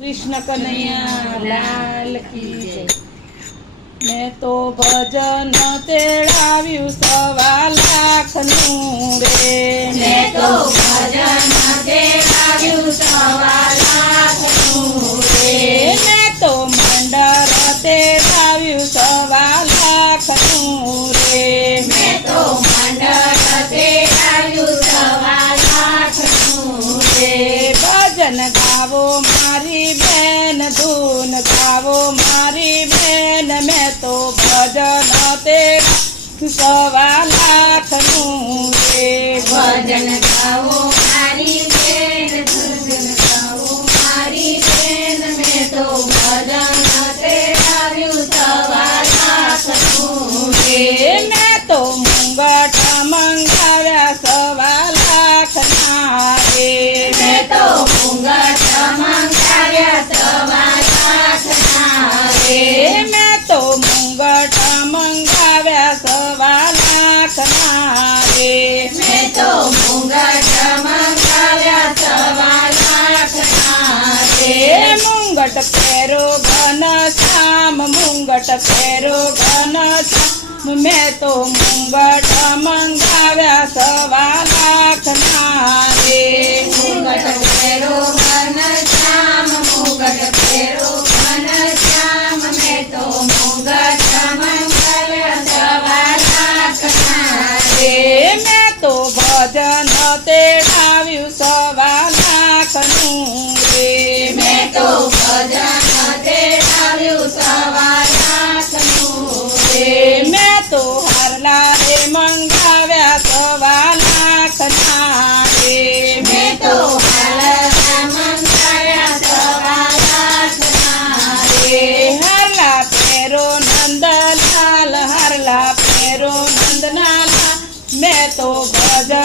कृष्ण कन्हैया लाल की जय मैं तो भजन तेरा व्यू सवा लाख नू रे मैं तो भजन तेरा व्यू सवा બેન ગાવો મારી બેન ધૂન ગાવો મારી બેન મેં તો ભજન તેરા સવા લાખનું ભજન ગાવો ન સામ મુંગટ પહેરો ગણચા મે તો મુંગટ મંગાવ્યા સવાટા થાલે મુંગટ પહેરો ગણચા ન સામ મુંગટ પહેરો ગણચા મે તો મુંગટ મંગાવ્યા સવાટા થાલે મે તો ભજનતે લાવ્યું સ मैं तो बाजा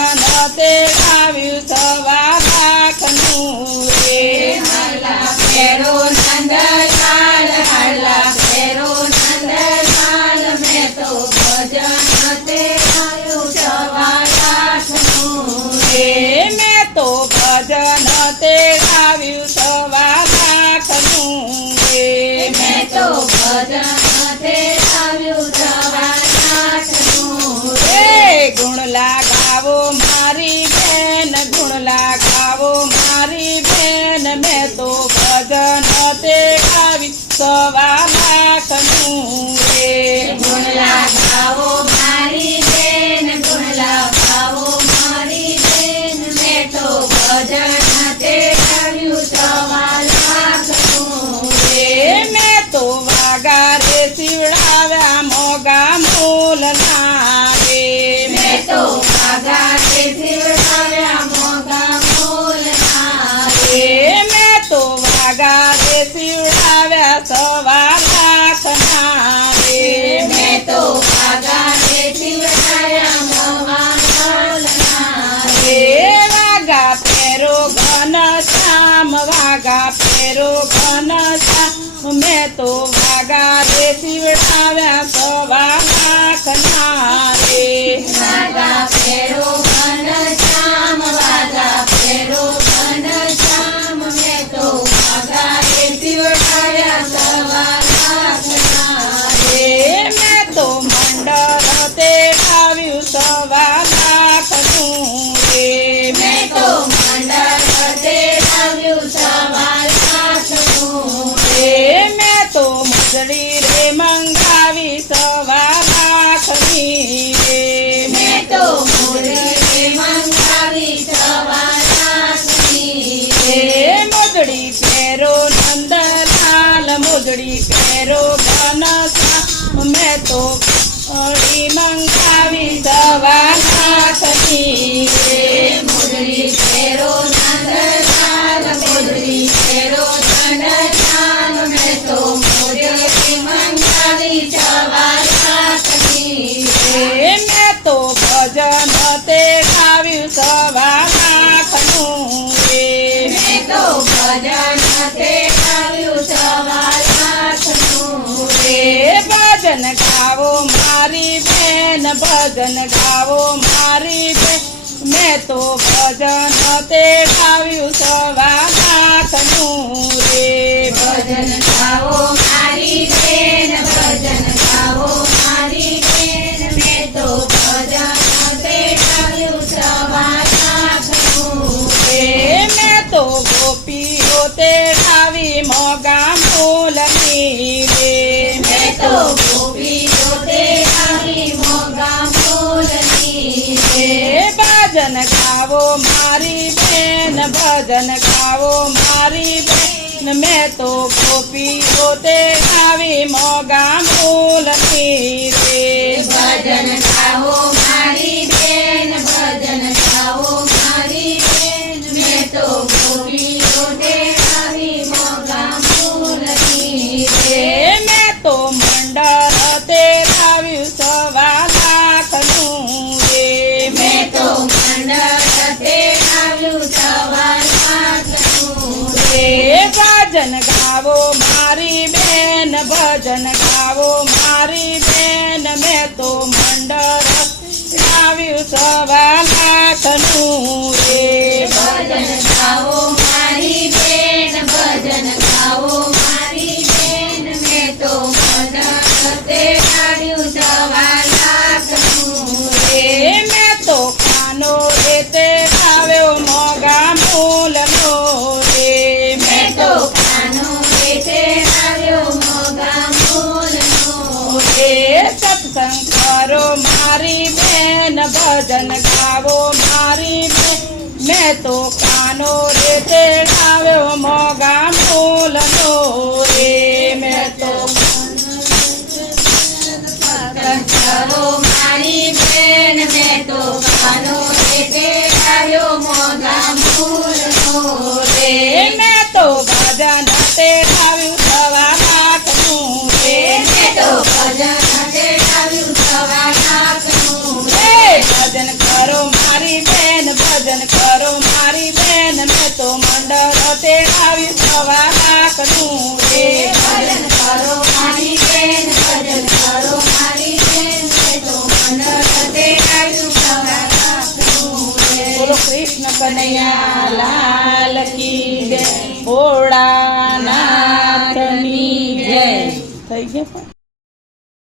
તો માગા રે શિવડાવ્યા સવા ओजड़ी पेरो गाना सा मैं तो ओड़ी मंगावी दवा ना सकी रे मुजरी तो दवा ना सकी रे मैं तो, तो भजन ते खावी सवा ना भजन ते ભજન ગાવો મારી મેં તો ભજન તે ગાવ્યું સવાર ભજન ગાવો મારી બેન મેં તો ગોપીઓ તે ખાવી મોગા મૂલની રે ભજન ખાવો ભજન ગાવો મારી બેન ભજન ગાવો મારી બેન મેં તો મંડળ લાવ્યું સવા લાખનું રે ભજન ગાવો ભજન ગાવો મારી મેં તો કાનો રે તેડાવ્યો મોગા દર્શન કરો મારી બેન મેં તો મંડળો તે આવ્યું થવા હાકનું રે ભજન કરો મારી બેન ભજન કરો મારી બેન મેં તો મંડળો તે આવ્યું થવા હાકનું રે બોલો કૃષ્ણ કનૈયા લાલ કી જય ભોળાનાથની જય થઈ ગયા